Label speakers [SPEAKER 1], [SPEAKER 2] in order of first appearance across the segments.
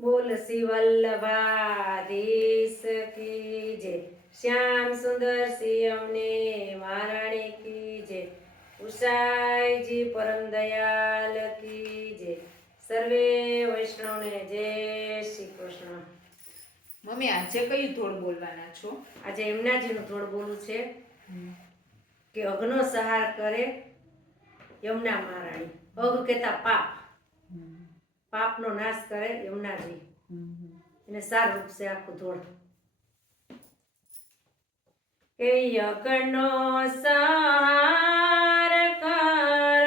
[SPEAKER 1] બોલ શ્રી દેશ કી જય. શ્યામ સુંદર અમને મહારાણી કી જય. ઉષાઈજી પરમ દયાલ કી જય. સર્વે વૈષ્ણવને જય શ્રી કૃષ્ણ.
[SPEAKER 2] મમ્મી આજે કયું થોડ બોલવાના છો?
[SPEAKER 1] આજે એમનાજીનું થોડ બોલું છે. કે અગ્નો સહાર કરે યમુના મહારાણી. અગ કહેતા પાપ. પાપનો નાશ કરે યમુનાજી એને સાર રૂપ છે આખું ધોળ. કે યજ્ઞનો સાર કરો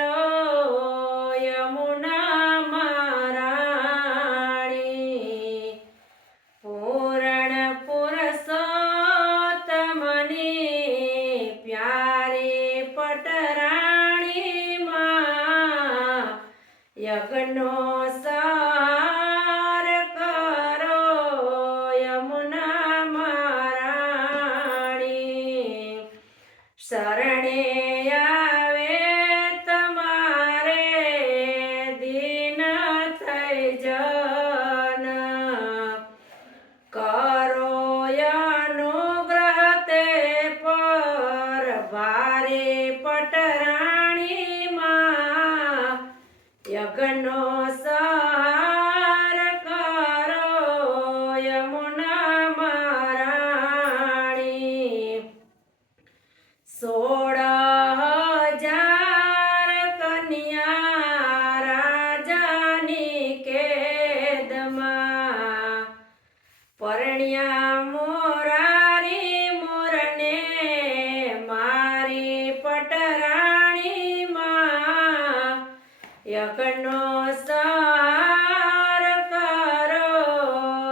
[SPEAKER 1] યજ્ઞનો સાર કરો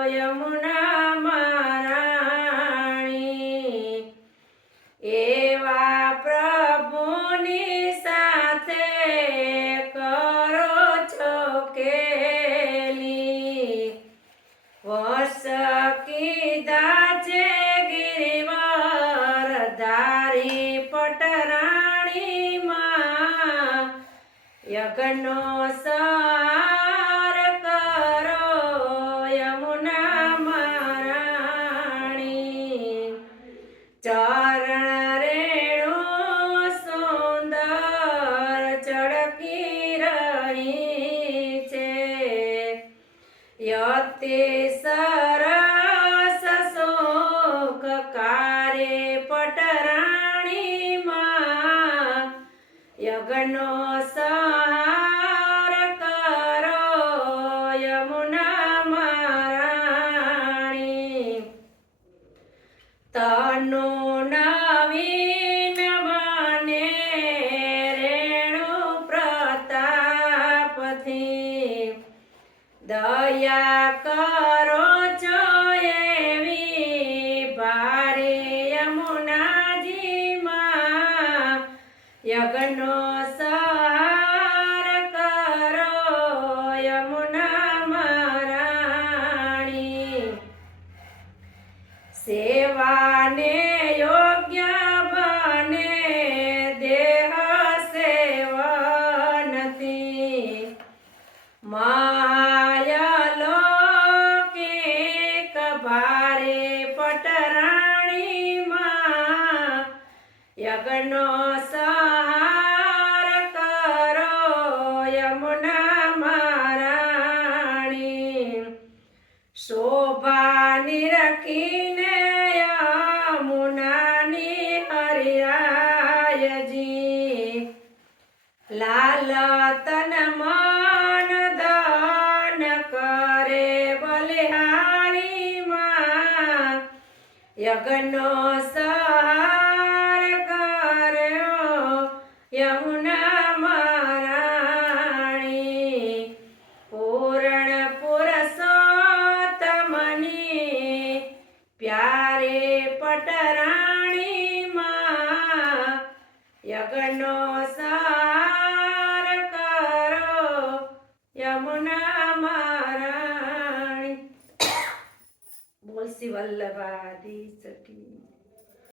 [SPEAKER 1] યમુના મારાણી એવા પ્રભુની સાથે કરો છો કેલી વસ યજ્ઞનો સાર કરો, યમુના મહારાણી. ચરણ રેણુ સુંદર ચળકી રહી છે. યતે સરસ શોક કારે પટરાણીમાં. યજ્ઞનો દયા કરો છો એવી ભારે યમુનાજીમાં યજ્ઞનો સાર કરો યમુના મહારાણી. સેવાને ભારે પટરાણીમાં યજ્ઞનો સહાર કરો યમુના મારાણી શોભાની રખીને યમુનાની હરિયાયજી. લાલ તન મન દાન કરે યજ્ઞનો સહાર કર્યો યમુના મહારાણી. પૂર્ણ પુરુષોત્તમની પ્યારે वल्लभादी सटी